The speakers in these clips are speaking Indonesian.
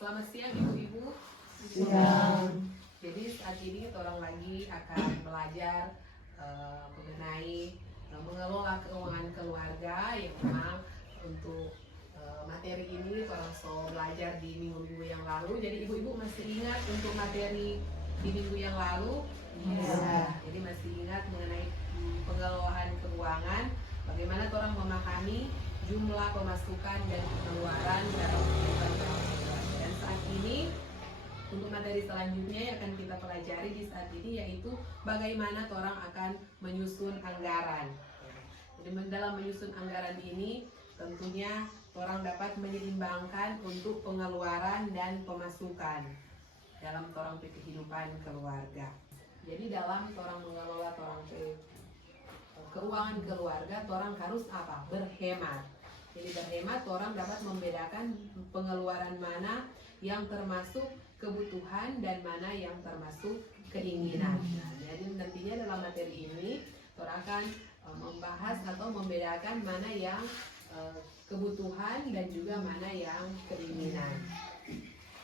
Selamat siang ibu-ibu. Siang. Jadi saat ini orang lagi akan belajar mengenai mengelola keuangan keluarga yang memang untuk materi ini orang so belajar di minggu-minggu yang lalu. Jadi ibu-ibu masih ingat untuk materi di minggu yang lalu? Ya. Jadi masih ingat mengenai pengelolaan keuangan, bagaimana orang memahami jumlah pemasukan dan pengeluaran dalam kehidupan keluarga. Dan saat ini untuk materi selanjutnya yang akan kita pelajari di saat ini yaitu bagaimana orang akan menyusun anggaran. Jadi dalam menyusun anggaran ini tentunya orang dapat menyeimbangkan untuk pengeluaran dan pemasukan dalam orang kehidupan keluarga. Jadi dalam orang mengelola orang keuangan keluarga, orang harus apa? Berhemat. Jadi berhemat, orang dapat membedakan pengeluaran mana yang termasuk kebutuhan dan mana yang termasuk keinginan. Nah, jadi nantinya dalam materi ini orang akan membahas atau membedakan mana yang kebutuhan dan juga mana yang keinginan.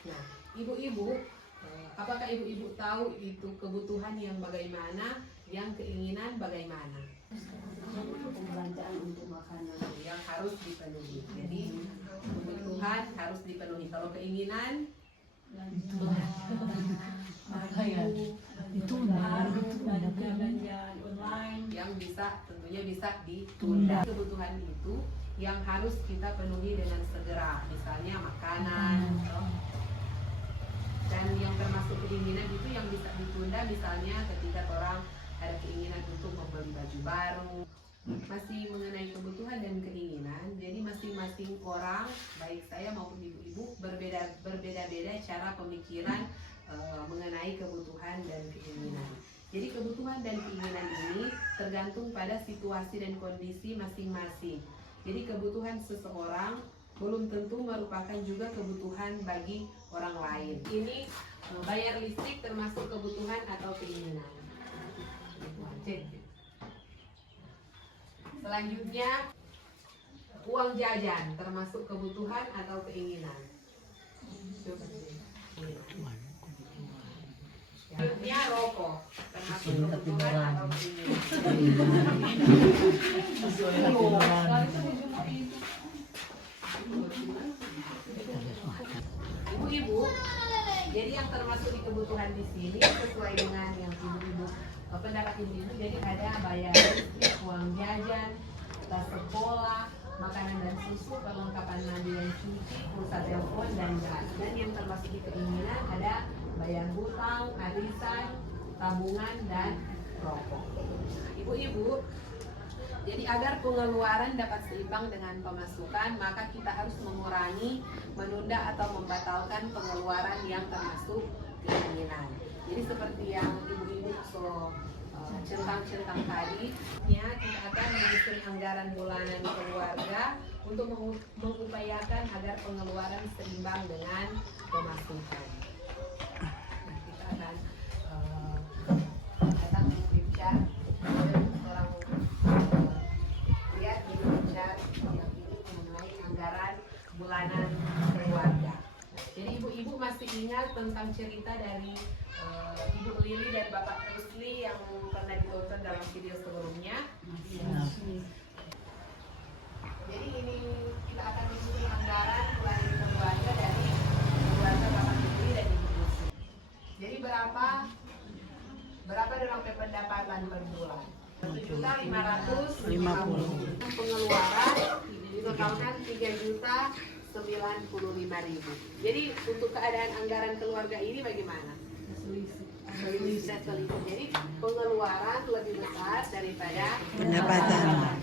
Nah, ibu-ibu, apakah ibu-ibu tahu itu kebutuhan yang bagaimana, yang keinginan bagaimana? Pembelanjaan untuk makanan yang harus dipenuhi. Jadi kebutuhan harus dipenuhi. Kalau keinginan belanja online yang tentunya bisa ditunda. Kebutuhan itu yang harus kita penuhi dengan segera, misalnya makanan. Dan yang termasuk keinginan itu yang bisa ditunda, misalnya ketika orang ada keinginan untuk membeli baju baru. Masih mengenai kebutuhan dan keinginan, jadi masing-masing orang, baik saya maupun ibu-ibu, berbeda-beda cara pemikiran mengenai kebutuhan dan keinginan. Jadi kebutuhan dan keinginan ini tergantung pada situasi dan kondisi masing-masing. Jadi kebutuhan seseorang belum tentu merupakan juga kebutuhan bagi orang lain. Ini bayar listrik termasuk kebutuhan atau keinginan. Selanjutnya, uang jajan termasuk kebutuhan atau keinginan? Selanjutnya, rokok termasuk kebutuhan atau keinginan? Ibu-ibu, jadi yang termasuk di kebutuhan di sini sesuai dengan yang ibu-ibu pendapat ibu-ibu, jadi ada bayar listrik, uang jajan, tas sekolah, makanan dan susu, perlengkapan mandi dan cuci, pulsa telepon dan gas. Dan yang termasuk di keinginan ada bayar hutang, arisan, tabungan dan rokok. Ibu-ibu, jadi agar pengeluaran dapat seimbang dengan pemasukan, maka kita harus mengurangi, menunda atau membatalkan pengeluaran yang termasuk keinginan. Jadi seperti yang ibu-ibu centang-centang tadi, ya, kita akan menyusun anggaran bulanan keluarga untuk mengupayakan agar pengeluaran seimbang dengan pemasukan. Nah, kita akan datang di flip chart. Orang lihat di flip chart yang ini mengenai anggaran bulanan keluarga. Jadi ibu-ibu masih ingat tentang cerita dari Ibu Lili dan Bapak Rusli yang pernah ditonton dalam video sebelumnya? Jadi ini kita akan menyusun anggaran bulanan keluarga dari keluarga Bapak Rusli dan Ibu Rusli. Jadi berapa dorong pendapatan per bulan? 1.550.000. Pengeluaran ditotalkan 3.095.000. Jadi untuk keadaan anggaran keluarga ini bagaimana? Jadi pengeluaran lebih besar daripada pendapatan. Nah,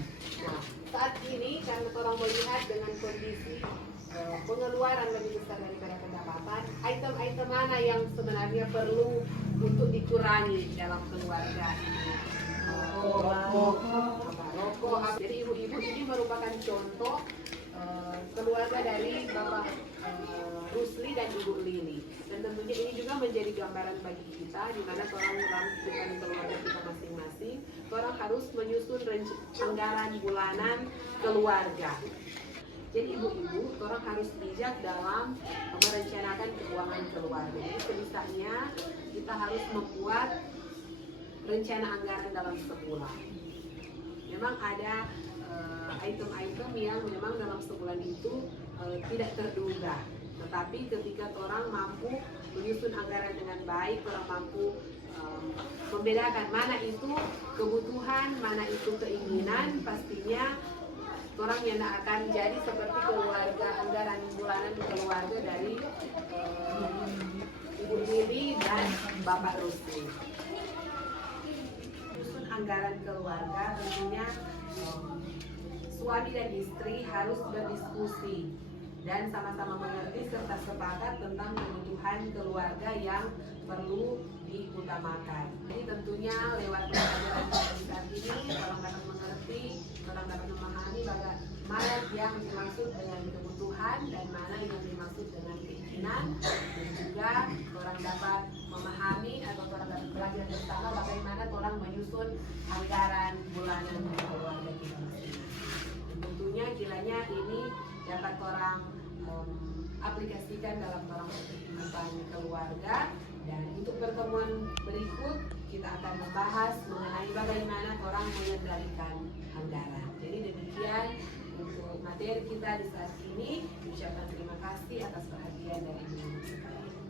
saat ini karena orang melihat dengan kondisi pengeluaran lebih besar daripada pendapatan, item-item mana yang sebenarnya perlu untuk dikurangi dalam keluarga ini? Rokok. Jadi ibu-ibu ini merupakan contoh keluarga dari Bapak Rusli dan Ibu Lili. Dan tentunya ini juga menjadi gambaran bagi kita di mana orang melakukan keluarga kita masing-masing. Orang harus menyusun anggaran bulanan keluarga. Jadi ibu-ibu, orang harus bijak dalam merencanakan keuangan keluarga. Jadi sebisanya kita harus membuat rencana anggaran dalam sebulan. Memang ada item-item yang memang dalam sebulan itu tidak terduga. Tetapi ketika orang mampu menyusun anggaran dengan baik, orang mampu membedakan mana itu kebutuhan, mana itu keinginan, pastinya orang yang akan jadi seperti keluarga anggaran bulanan keluarga dari Ibu Bibi dan Bapak Rusli. Susun anggaran keluarga tentunya suami dan istri harus berdiskusi dan sama-sama mengerti serta sepakat tentang kebutuhan keluarga yang perlu diutamakan. Jadi tentunya lewat pelajaran saat ini orang dapat mengerti, orang dapat memahami mana yang dimaksud dengan kebutuhan dan mana yang dimaksud dengan keinginan, dan juga orang dapat memahami atau orang dapat belajar bersama bagaimana orang menyusun anggaran bulanan keluarga kita masing-masing. Tentunya kiranya ini dapat orang aplikasikan dalam orang kehidupan keluarga, dan untuk pertemuan berikut kita akan membahas mengenai bagaimana orang mengendalikan anggaran. Jadi demikian untuk materi kita di saat ini. Ucapkan terima kasih atas perhatian dari ibu-ibu sekalian.